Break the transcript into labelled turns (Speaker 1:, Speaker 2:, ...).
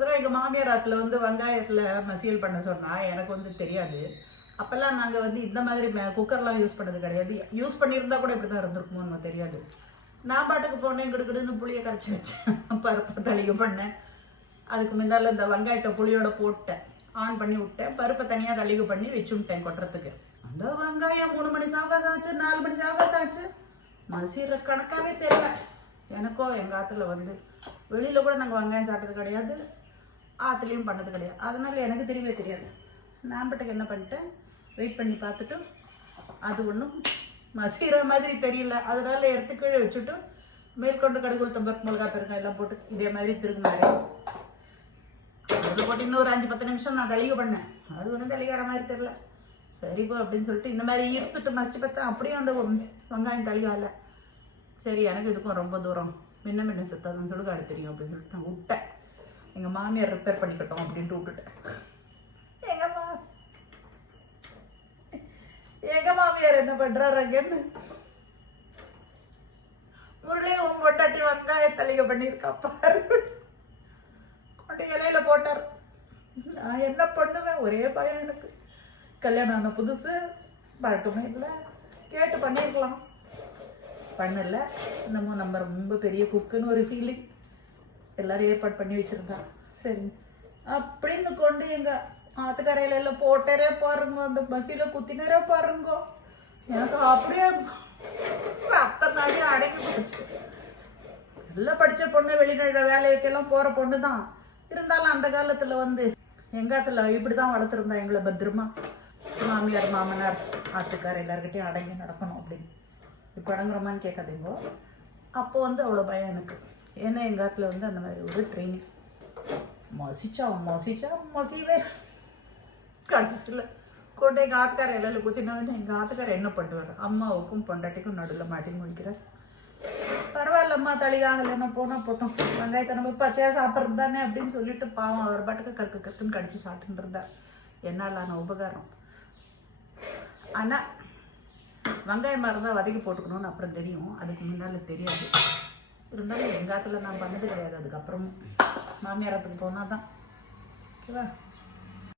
Speaker 1: தடவை எங்கள் மாமியார் ஆற்றுல வந்து வெங்காயத்தில் மசியல் பண்ண சொன்னால் எனக்கு வந்து தெரியாது. அப்போல்லாம் நாங்கள் வந்து இந்த மாதிரி குக்கர்லாம் யூஸ் பண்ணது கிடையாது. யூஸ் பண்ணியிருந்தா கூட இப்படி தான் இருந்திருக்குமோன்னு தெரியாது. நான் பாட்டுக்கு போனேன் கிடுக்கிடுன்னு புளியை கரைச்சி வச்சேன். பருப்பை தளிக பண்ணேன். அதுக்கு முன்னால் இந்த வெங்காயத்தை புளியோட போட்டேன். ஆன் பண்ணி விட்டேன். பருப்பை தனியாக தளிகு பண்ணி வச்சுட்டேன் கொட்டுறதுக்கு. அந்த வெங்காயம் மூணு மணி சாவகாசம் ஆச்சு நாலு மணி சாவகாசம் ஆச்சு. மசீர கணக்காகவே தெரியல. எனக்கோ எங்கள் ஆற்றுல வந்து வெளியில் கூட நாங்கள் வெங்காயம் சாப்பிட்டது கிடையாது. ஆற்றுலையும் பண்ணது கிடையாது. அதனால் எனக்கு தெரியவே தெரியாது. நான் பாட்டுக்கு என்ன பண்ணிட்டேன்? வெயிட் பண்ணி பார்த்துட்டு அது ஒன்றும் மசீர மாதிரி தெரியல. அதனால எடுத்து கீழே வச்சுட்டு மேற்கொண்டு கடுகுள் தம்பருக்கு மிளகா பெருங்காய் எல்லாம் போட்டு இதே மாதிரி திரும்பினாரு அது போட்டு இன்னொரு அஞ்சு பத்து நிமிஷம் நான் தெளிவு பண்ணேன். அது ஒன்றும் தளிகார மாதிரி தெரியல. சரிப்போ அப்படின்னு சொல்லிட்டு இந்த மாதிரி ஈர்த்துட்டு மசிச்சு பார்த்தா அப்படியே அந்த வெங்காயம் தளிகால. சரி எனக்கு இதுக்கும் ரொம்ப தூரம். முன்ன முன்ன சொல்லுங்கள் அது தெரியும் அப்படின்னு சொல்லிட்டு நான் விட்டேன். எங்கள் மாமியார் ரிப்பேர் பண்ணிக்கட்டும் அப்படின்ட்டு விட்டுட்டேன். எங்க மா எங்க மாமியார் என்ன பண்றாரு அங்கேருந்து? முரளியும் உன் பொட்டாட்டி வந்தாய தலைக பண்ணியிருக்கா பாரு. கொண்டு இலையில போட்டார். நான் என்ன பண்ணுவேன்? ஒரே பயம் எனக்கு. கல்யாணம் ஆன புதுசு பழக்கமே இல்லை. கேட்டு பண்ணியிருக்கலாம் பண்ணல. என்னமோ நம்ம ரொம்ப பெரிய குக்குன்னு ஒரு ஃபீலிங் எல்லாரும் ஏற்பாடு பண்ணி வச்சிருந்தா. சரி. அப்படின்னு கொண்டு எங்க ஆத்துக்கரையில எல்லாம் போட்டரே பாருங்க. அந்த பசியில குத்தினரே பாருங்க. எனக்கு அப்படியே சத்த நாடி அடங்கி போச்சு. நல்லா படிச்ச பொண்ணு வெளிநாடு வேலைக்கெல்லாம் போற பொண்ணு தான் இருந்தாலும் அந்த காலத்துல வந்து எங்காத்துல இப்படிதான் வளர்த்துருந்தா எங்களை பத்திரமா? மாமியார் மாமனார் ஆத்துக்கார் எல்லாருக்கிட்டையும் அடங்கி நடக்கணும் அப்படின்னு. இப்போ அடங்குறோமான்னு கேட்காதீங்க. அப்போ வந்து அவ்வளோ பயம் எனக்கு. ஏன்னா எங்கள் ஆத்தில் வந்து அந்த மாதிரி ஒரு ட்ரெயினிங் மசிச்சா மசிச்சா மசிவே கடைசியில் கொண்டு எங்கள் ஆத்துக்கார இலையில் குத்தினவன்னு எங்கள் ஆத்துக்கார என்ன பண்ணுவார்? அம்மாவுக்கும் பொண்டாட்டிக்கும் நடுவில் மாட்டி முடிக்கிறார் பரவாயில்லம்மா தளிகாகலைன்னா போனால் போட்டோம். வெங்காயத்தை நம்ம பச்சையாக சாப்பிட்றது தானே அப்படின்னு சொல்லிட்டு பாவம் அவர் பாட்டுக்கு கற்கு கற்குன்னு கடிச்சு சாப்பிட்டுன்னு இருந்தார். என்னால் உபகாரம். ஆனால் வெங்காயம் இருந்தால் வதக்கி போட்டுக்கணும்னு அப்புறம் தெரியும். அதுக்கு முன்னால் தெரியாது. இருந்தாலும் எங்கள் ஆத்துல நான் பண்ணது கிடையாது. அதுக்கப்புறம் மாமியாரத்துக்கு போனால் தான் ஓகேவா